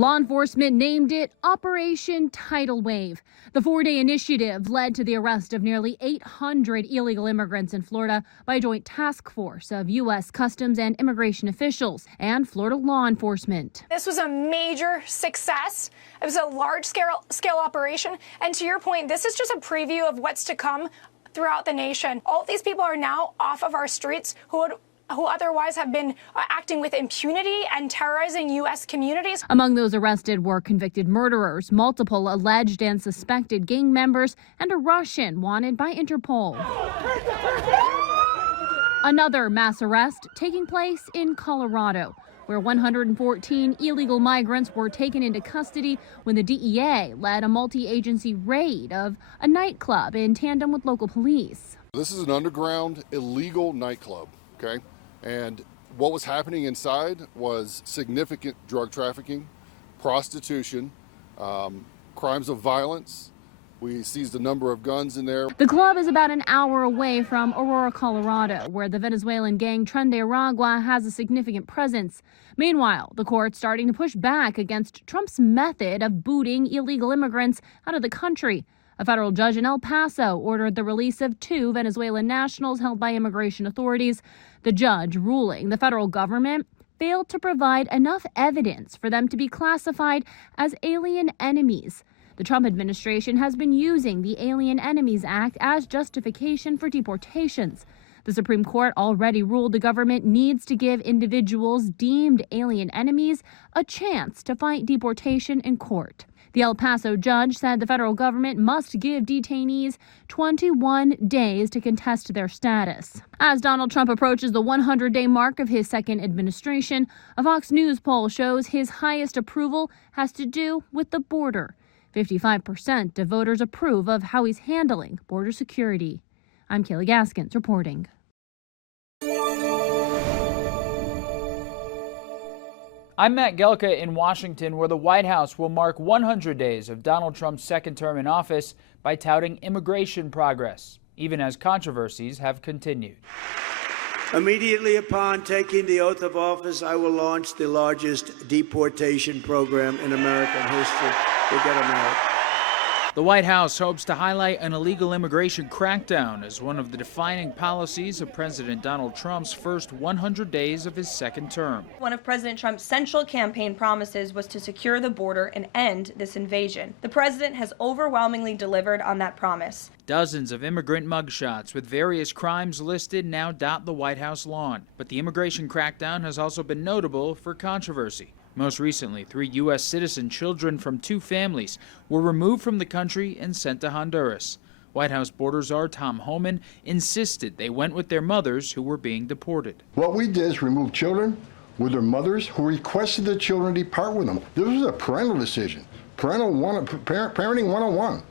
Law enforcement named it Operation Tidal Wave. The 4-day initiative led to the arrest of nearly 800 illegal immigrants in Florida by a joint task force of U.S. Customs and immigration officials and Florida law enforcement. This was a major success. It was a large-scale operation. And to your point, this is just a preview of what's to come throughout the nation. All of these people are now off of our streets who otherwise have been acting with impunity and terrorizing U.S. communities. Among those arrested were convicted murderers, multiple alleged and suspected gang members, and a Russian wanted by Interpol. Another mass arrest taking place in Colorado, where 114 illegal migrants were taken into custody when the DEA led a multi-agency raid of a nightclub in tandem with local police. This is an underground illegal nightclub, okay? And what was happening inside was significant drug trafficking, prostitution, crimes of violence. We seized a number of guns in there. The club is about an hour away from Aurora, Colorado, where the Venezuelan gang Tren de Aragua has a significant presence. Meanwhile, the court's starting to push back against Trump's method of booting illegal immigrants out of the country. A federal judge in El Paso ordered the release of 2 Venezuelan nationals held by immigration authorities. The judge ruling the federal government failed to provide enough evidence for them to be classified as alien enemies. The Trump administration has been using the Alien Enemies Act as justification for deportations. The Supreme Court already ruled the government needs to give individuals deemed alien enemies a chance to fight deportation in court. The El Paso judge said the federal government must give detainees 21 days to contest their status. As Donald Trump approaches the 100-day mark of his second administration, a Fox News poll shows his highest approval has to do with the border. 55% of voters approve of how he's handling border security. I'm Kaylee Gaskins reporting. I'm Matt Gelka in Washington, where the White House will mark 100 days of Donald Trump's second term in office by touting immigration progress, even as controversies have continued. Immediately upon taking the oath of office, I will launch the largest deportation program in American history. We'll get them out. The White House hopes to highlight an illegal immigration crackdown as one of the defining policies of President Donald Trump's first 100 days of his second term. One of President Trump's central campaign promises was to secure the border and end this invasion. The president has overwhelmingly delivered on that promise. Dozens of immigrant mugshots with various crimes listed now dot the White House lawn. But the immigration crackdown has also been notable for controversy. Most recently, 3 U.S. citizen children from 2 families were removed from the country and sent to Honduras. White House border czar Tom Homan insisted they went with their mothers who were being deported. What we did is remove children with their mothers who requested the children depart with them. This was a parental decision, parenting 101.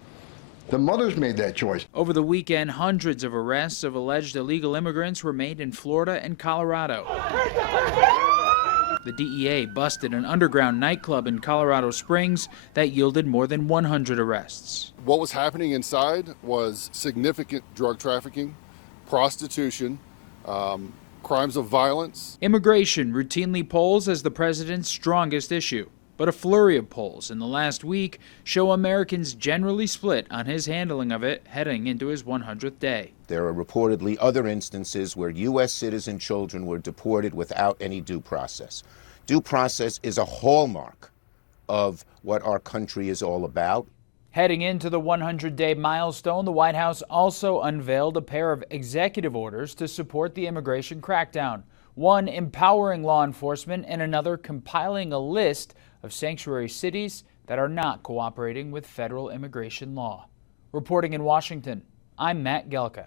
The mothers made that choice. Over the weekend, hundreds of arrests of alleged illegal immigrants were made in Florida and Colorado. The DEA busted an underground nightclub in Colorado Springs that yielded more than 100 arrests. What was happening inside was significant drug trafficking, prostitution, crimes of violence. Immigration routinely polls as the president's strongest issue, but a flurry of polls in the last week show Americans generally split on his handling of it heading into his 100th day. There are reportedly other instances where U.S. citizen children were deported without any due process. Due process is a hallmark of what our country is all about. Heading into the 100-day milestone, the White House also unveiled a pair of executive orders to support the immigration crackdown. One empowering law enforcement and another compiling a list of sanctuary cities that are not cooperating with federal immigration law. Reporting in Washington, I'm Matt Gelka.